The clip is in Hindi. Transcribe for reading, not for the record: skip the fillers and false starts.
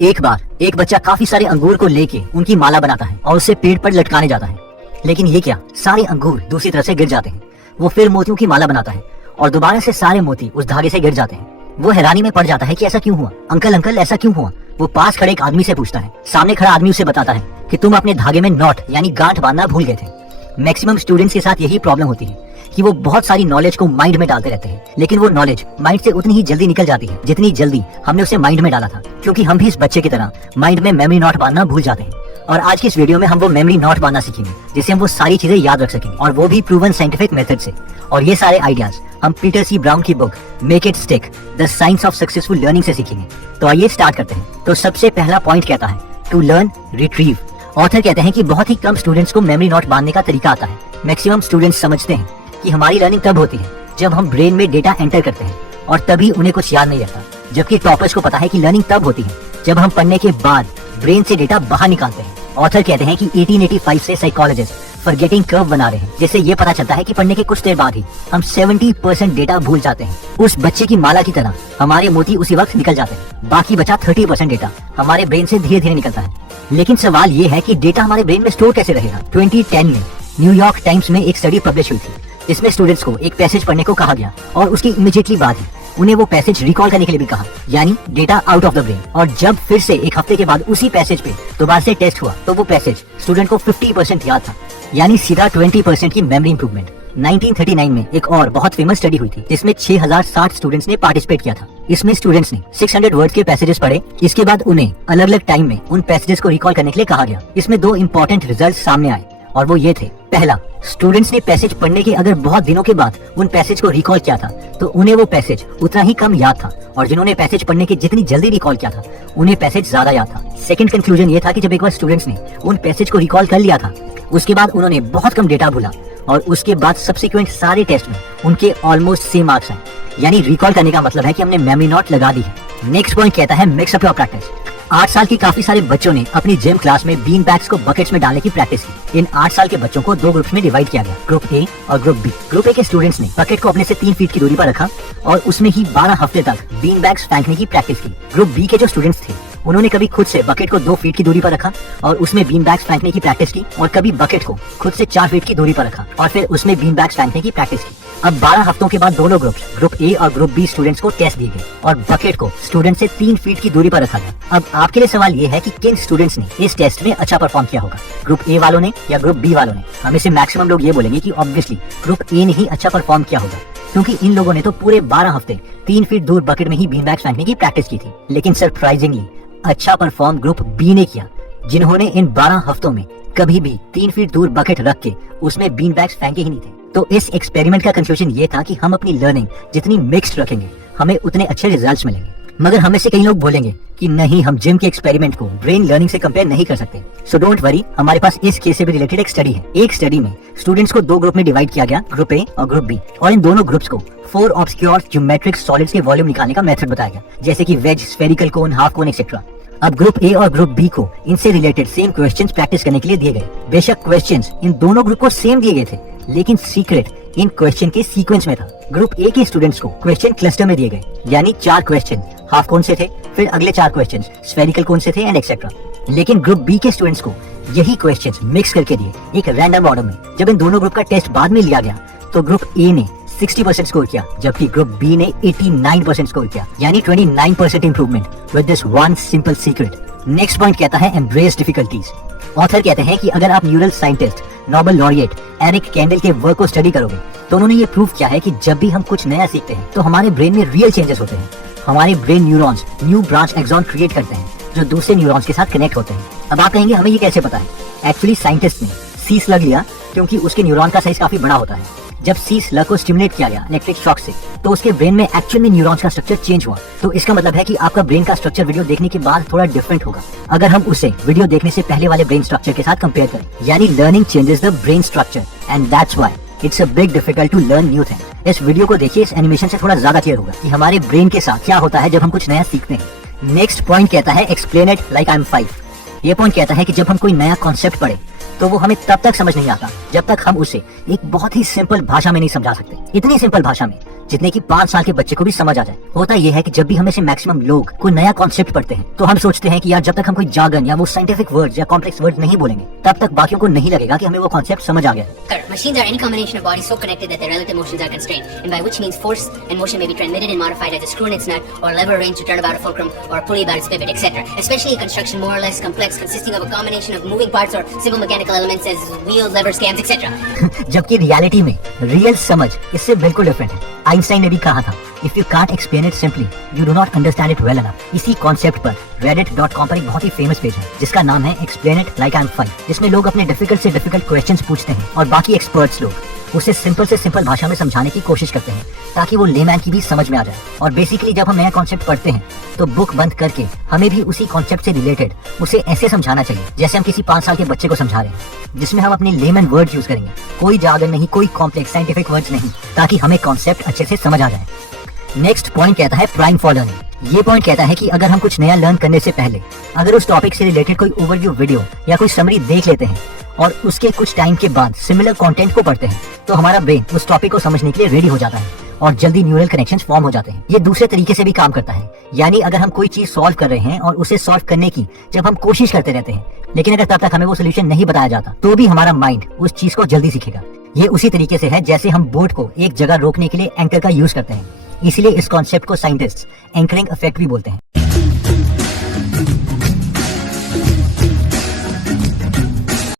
एक बार एक बच्चा काफी सारे अंगूर को लेके उनकी माला बनाता है और उसे पेड़ पर लटकाने जाता है। लेकिन ये क्या, सारे अंगूर दूसरी तरफ से गिर जाते हैं। वो फिर मोतियों की माला बनाता है और दोबारा से सारे मोती उस धागे से गिर जाते हैं। वो हैरानी में पड़ जाता है कि ऐसा क्यों हुआ, अंकल अंकल ऐसा क्यों हुआ। वो पास खड़े एक आदमी से पूछता है। सामने खड़ा आदमी उसे बताता है कि तुम अपने धागे में नॉट यानी गांठ बांधना भूल गए थे। मैक्सिमम स्टूडेंट्स के साथ यही प्रॉब्लम होती है कि वो बहुत सारी नॉलेज को माइंड में डालते रहते हैं, लेकिन वो नॉलेज माइंड से उतनी ही जल्दी निकल जाती है जितनी जल्दी हमने उसे माइंड में डाला था। क्योंकि हम भी इस बच्चे की तरह माइंड में मेमोरी नॉट बांधना भूल जाते हैं। और आज की इस वीडियो में हम वो मेमोरी नॉट बांधना सीखेंगे जिससे हम वो सारी चीजें याद रख सकेंगे, और वो भी प्रूवन साइंटिफिक मेथड से। और ये सारे आइडियाज हम पीटर सी ब्राउन की book make it stick the science of successful learning से सीखेंगे। तो आइए स्टार्ट करते हैं। तो सबसे पहला पॉइंट कहता है टू लर्न रिट्रीव। ऑथर कहते हैं कि बहुत ही कम स्टूडेंट्स को मेमोरी नॉट बांधने का तरीका आता है। मैक्सिमम स्टूडेंट्स समझते हैं कि हमारी लर्निंग तब होती है जब हम ब्रेन में डेटा एंटर करते हैं और तभी उन्हें कुछ याद नहीं रहता, जबकि टॉपर्स को पता है कि लर्निंग तब होती है जब हम पढ़ने के बाद ब्रेन से डेटा बाहर निकालते हैं। ऑथर कहते हैं कि 1885 से साइकोलॉजिस्ट फॉरगेटिंग कर्व बना रहे हैं, जिससे ये पता चलता है कि पढ़ने के कुछ देर बाद ही हम 70% डेटा भूल जाते हैं। उस बच्चे की माला की तरह हमारे मोती उसी वक्त निकल जाते हैं, बाकी बचा 30% डेटा हमारे ब्रेन से धीरे धीरे निकलता है। लेकिन सवाल ये है कि डेटा हमारे ब्रेन में स्टोर कैसे रहेगा। 2010 में न्यूयॉर्क टाइम्स में एक स्टडी पब्लिश हुई थी। इसमें स्टूडेंट्स को एक पैसेज पढ़ने को कहा गया और उसकी इमीडिएटली बाद ही उन्हें वो पैसेज रिकॉल करने के लिए भी कहा, यानी data out of the brain. और जब फिर से एक हफ्ते के बाद उसी पैसेज पे दोबारा से टेस्ट हुआ तो वो पैसेज स्टूडेंट को 50% याद था, यानी सीधा 20% की मेमोरी इंप्रूवमेंट। 1939 में एक और बहुत फेमस स्टडी हुई थी जिसमें 6060 स्टूडेंट्स ने पार्टिसिपेट किया था। इसमें स्टूडेंट्स ने 600 वर्ड्स के पैसेजेस पढ़े। इसके बाद उन्हें अलग अलग टाइम में उन पैसेजेस को रिकॉल करने के लिए कहा गया। इसमें 2 इंपॉर्टेंट रिजल्ट सामने आए और वो ये थे। पहला, स्टूडेंट्स ने पैसेज पढ़ने के अगर बहुत दिनों के बाद उन पैसेज को रिकॉल किया था तो उन्हें वो पैसेज उतना ही कम याद था, और जिन्होंने पैसेज पढ़ने के जितनी जल्दी रिकॉल किया था उन्हें पैसेज ज्यादा याद था। सेकंड कंक्लूजन ये था कि जब एक बार स्टूडेंट्स ने उन पैसेज को रिकॉल कर लिया था उसके बाद उन्होंने बहुत कम डेटा भूला, और उसके बाद सब्सिक्वेंट सारे टेस्ट में उनके ऑलमोस्ट सेम मार्क्स आए। यानी रिकॉल करने का मतलब है कि हमने मेमोरी नॉट लगा दी है। नेक्स्ट पॉइंट कहता है मिक्स अप योर प्रैक्टिस। 8 साल के काफी सारे बच्चों ने अपनी जिम क्लास में बीन बैग्स को बकेट्स में डालने की प्रैक्टिस की। इन 8 साल के बच्चों को 2 ग्रुप्स में डिवाइड किया गया, ग्रुप ए और ग्रुप बी। ग्रुप ए के स्टूडेंट्स ने बकेट को अपने से 3 फीट की दूरी पर रखा और उसमें ही 12 हफ्ते तक बीन बैग्स फेंकने की प्रैक्टिस की। ग्रुप बी के जो स्टूडेंट्स थे उन्होंने कभी खुद से बकेट को 2 फीट की दूरी पर रखा और उसमें बीन बैग्स फेंकने की प्रैक्टिस की, और कभी बकेट को खुद से 4 फीट की दूरी पर रखा और फिर उसमें बीन बैग्स फेंकने की प्रैक्टिस की। अब 12 हफ्तों के बाद दोनों ग्रुप्स, ग्रुप ए और ग्रुप बी स्टूडेंट्स को टेस्ट दिए गए और बकेट को स्टूडेंट से 3 फीट की दूरी पर रखा गया। अब आपके लिए सवाल ये है कि किन स्टूडेंट्स ने इस टेस्ट में अच्छा परफॉर्म किया होगा, ग्रुप ए वालों ने या ग्रुप बी वालों ने। हमें से मैक्सिमम लोग ये बोलेंगे कि ऑब्वियसली ग्रुप ए ने ही अच्छा परफॉर्म किया होगा, क्योंकि इन लोगों ने तो पूरे 12 हफ्ते 3 फीट दूर बकेट में ही बीन बैग्स फेंकने की प्रैक्टिस की थी। लेकिन सरप्राइजिंगली अच्छा परफॉर्म ग्रुप बी ने किया, जिन्होंने इन 12 हफ्तों में कभी भी 3 फीट दूर बकेट रख के उसमें बीन बैग्स फेंके ही नहीं थे। तो इस एक्सपेरिमेंट का कंक्लूजन ये था कि हम अपनी लर्निंग जितनी मिक्स्ड रखेंगे हमें उतने अच्छे रिजल्ट्स मिलेंगे। मगर हमें से कई लोग बोलेंगे कि नहीं, हम जिम के एक्सपेरिमेंट को ब्रेन लर्निंग से कंपेयर नहीं कर सकते। सो डोंट वरी, हमारे पास इस केस से भी रिलेटेड एक स्टडी है। एक स्टडी में स्टूडेंट्स को 2 ग्रुप में डिवाइड किया गया, ग्रुप ए और ग्रुप बी, और इन दोनों ग्रुप्स को 4 ऑब्सक्योर ज्योमेट्रिक सॉलिड्स के वॉल्यूम निकालने का मेथड बताया गया, जैसे कि वेज, स्फेरिकल कोन, हाफ कोन एक्सेट्रा। अब ग्रुप ए और ग्रुप बी को इनसे रिलेटेड सेम क्वेश्चंस प्रैक्टिस करने के लिए दिए गए। बेशक क्वेश्चंस इन दोनों ग्रुप को सेम दिए गए थे, लेकिन सीक्रेट इन क्वेश्चन के सीक्वेंस में था। ग्रुप ए के स्टूडेंट्स को क्वेश्चन क्लस्टर में दिए गए, यानी 4 क्वेश्चन हाफ कोन से थे, फिर अगले 4 क्वेश्चन स्फेरिकल कोन से थे एंड एक्सेट्रा। लेकिन ग्रुप बी के स्टूडेंट्स को यही क्वेश्चंस मिक्स करके दिए एक रैंडम ऑर्डर में। जब इन दोनों ग्रुप का टेस्ट बाद में लिया गया तो ग्रुप ए ने 60% स्कोर किया, जबकि ग्रुप बी ने 89% स्कोर किया, यानी 29% improvement with this one simple secret. Next point कहता है एम्ब्रेस डिफिकल्टीज। ऑथर कहते हैं कि अगर आप neural scientist Nobel laureate Eric Kandel के वर्क को स्टडी करोगे तो उन्होंने ये प्रूव किया है कि जब भी हम कुछ नया सीखते हैं तो हमारे ब्रेन में रियल चेंजेस होते हैं। हमारे brain neurons new branch axon create करते हैं जो दूसरे न्यूरॉन्स के साथ कनेक्ट होते हैं। अब आप कहेंगे हमें ये कैसे पता है? एक्चुअली साइंटिस्ट ने सी स्लग लिया, क्योंकि उसके न्यूरॉन का साइज काफी बड़ा होता है। जब सी स्लग को स्टिमुलेट किया गया इलेक्ट्रिक शॉक से तो उसके ब्रेन में एक्चुअल में न्यूरॉन्स का स्ट्रक्चर चेंज हुआ। तो इसका मतलब है कि आपका ब्रेन का स्ट्रक्चर वीडियो देखने के बाद थोड़ा डिफरेंट होगा अगर हम उसे वीडियो देखने से पहले वाले ब्रेन स्ट्रक्चर के साथ कंपेयर करें। यानी learning changes the brain structure and that's why it's a big difficult to learn new thing. इस वीडियो को देखिए, इस एनिमेशन से थोड़ा ज्यादा क्लियर होगा कि हमारे ब्रेन के साथ क्या होता है जब हम कुछ नया सीखते हैं। नेक्स्ट पॉइंट कहता है explain it like I am 5। ये पॉइंट कहता है कि जब हम कोई नया कॉन्सेप्ट पढ़े तो वो हमें तब तक समझ नहीं आता जब तक हम उसे एक बहुत ही सिंपल भाषा में नहीं समझा सकते, इतनी सिंपल भाषा में जितने कि 5 साल के बच्चे को भी समझ आ जाए। होता यह है कि जब भी हमें से मैक्सिमम लोग कोई नया कॉन्सेप्ट पढ़ते हैं तो हम सोचते हैं कि यार जब तक हम कोई जार्गन या वो साइंटिफिक वर्ड्स या कॉम्प्लेक्स वर्ड्स नहीं बोलेंगे तब तक बाकियों को नहीं लगेगा कि हमें वो कॉन्सेप्ट समझ आ गया है। Machines are any combination of bodies so connected that their relative motions are constrained, and by which means force and motion may be transmitted and modified as a screw in its nut, or a lever arranged to turn about a fulcrum, or a pulley about its pivot, etc. Especially a construction more or less complex, consisting of a combination of moving parts or simple mechanical elements as wheels, levers, cams, etc. जबकि रियलिटी में रियल समझ इससे बिल्कुल डिफरेंट है। आइंस्टाइन ने भी कहा था, If you can't explain it simply, you do not understand it well enough। इसी कॉन्सेप्ट पर reddit.com पर एक बहुत ही फेमस पेज है जिसका नाम है Explain It Like I'm 5, जिसमें लोग अपने डिफिकल्ट से डिफिकल्ट क्वेश्चंस पूछते हैं और बाकी एक्सपर्ट्स लोग उसे सिंपल से सिंपल भाषा में समझाने की कोशिश करते हैं ताकि वो लेमैन की भी समझ में आ जाए। और बेसिकली जब हम नया कॉन्सेप्ट पढ़ते हैं तो बुक बंद करके हमें भी उसी कॉन्सेप्ट से रिलेटेड उसे ऐसे समझाना चाहिए जैसे हम किसी 5 साल के बच्चे को समझा रहे हैं, जिसमें हम अपने लेमैन वर्ड यूज करेंगे, कोई जार्गन नहीं, कोई कॉम्प्लेक्स साइंटिफिक वर्ड्स नहीं, ताकि हमें कॉन्सेप्ट अच्छे से समझ आ जाए। नेक्स्ट पॉइंट कहता है प्राइम फॉर लर्निंग। ये पॉइंट कहता है कि अगर हम कुछ नया लर्न करने से पहले अगर उस टॉपिक से रिलेटेड कोई ओवरव्यू वीडियो या कोई समरी देख लेते हैं और उसके कुछ टाइम के बाद सिमिलर कंटेंट को पढ़ते हैं तो हमारा ब्रेन उस टॉपिक को समझने के लिए रेडी हो जाता है और जल्दी न्यूरल कनेक्शंस फॉर्म हो जाते हैं। ये दूसरे तरीके से भी काम करता है, यानी अगर हम कोई चीज सॉल्व कर रहे हैं और उसे सॉल्व करने की जब हम कोशिश करते रहते हैं लेकिन अगर तब तक हमें वो सोल्यूशन नहीं बताया जाता तो भी हमारा माइंड उस चीज को जल्दी सीखेगा। ये उसी तरीके से है जैसे हम बोट को एक जगह रोकने के लिए एंकर का यूज करते हैं, इसलिए इस कॉन्सेप्ट को साइंटिस्ट एंकरिंग इफेक्ट भी बोलते हैं।